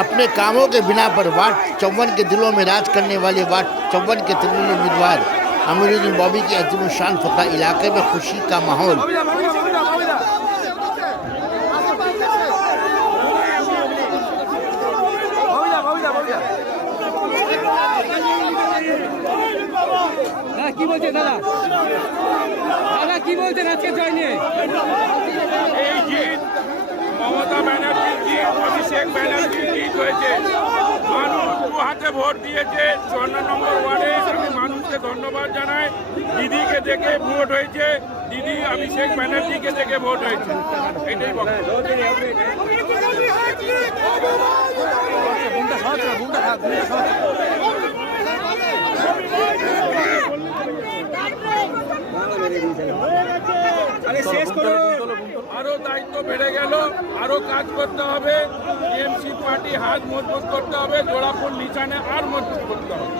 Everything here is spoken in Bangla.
अपने कामों के बिना पर वार्ड 54 के दिलों में राज करने वाले वार्ड 54 के तृणमूल उम्मीदवार अमीरुद्दीन बॉबी की अंतिम शान फतह, इलाके में खुशी का माहौल। কি বলছেন দাদা? দাদা কি বলছেন আজকে জয় নিয়ে? এই জিত মমতা ব্যানার্জির জিত, অভিষেক ব্যানার্জির জিত হয়েছে। মানুষ দু হাতে ভোট দিয়েছে 54 নম্বর ওয়ার্ডে। আমি মানুষকে ধন্যবাদ জানাই। দিদিকে দেখে ভোট হয়েছে, দিদি অভিষেক ব্যানার্জিকে দেখে ভোট হয়েছে, এটাই বক্তব্য। আরো দায়িত্ব বেড়ে গেল, আরো কাজ করতে হবে। টিএমসি পার্টি হাত মজবুত করতে হবে, জোড়াফুল নিশানে আর মজবুত করতে হবে।